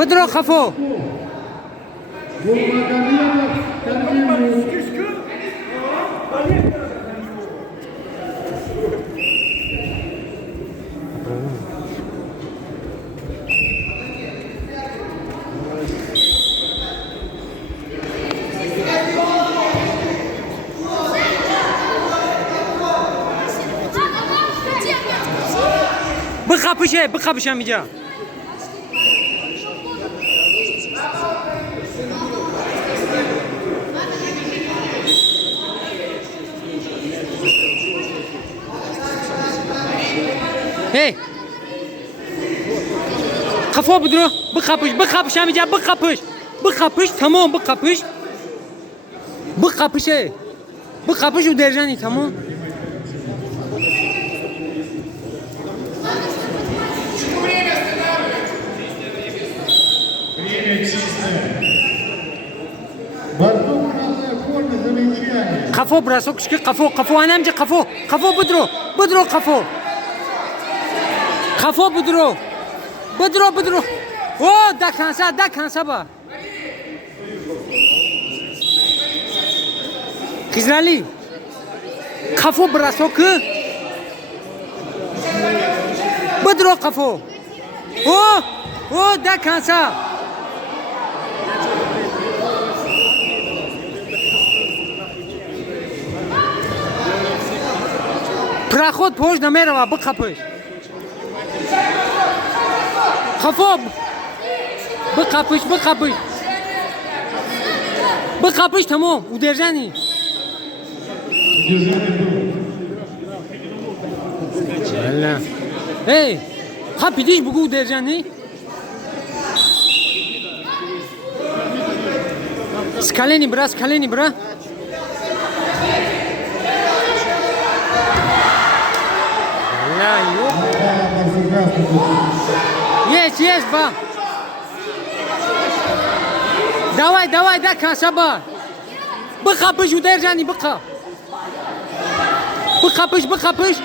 بدرو خفو بخابشه بخابشه میجا هی خفو بدرو بخابش بخابش میجا بخابش بخابش تمام بخابش بخابشه بخابش و درجانی تمام قفو براسو كشكي قفو انا امجي قفو بدرو قفو بدرو او دا كانسا با خزرالي قفو براسو ك بدرو قفو او دا كانسا Проход позже намерова быкапыш. Хафоб. Быкапыш. Быкапыш tamam. Удержание. Валла. Эй, хап идиш бугу удержание. С колени бра. Есть, ба. Давай, да, касаба. Быкапыш, удержание, быка. Быкапыш.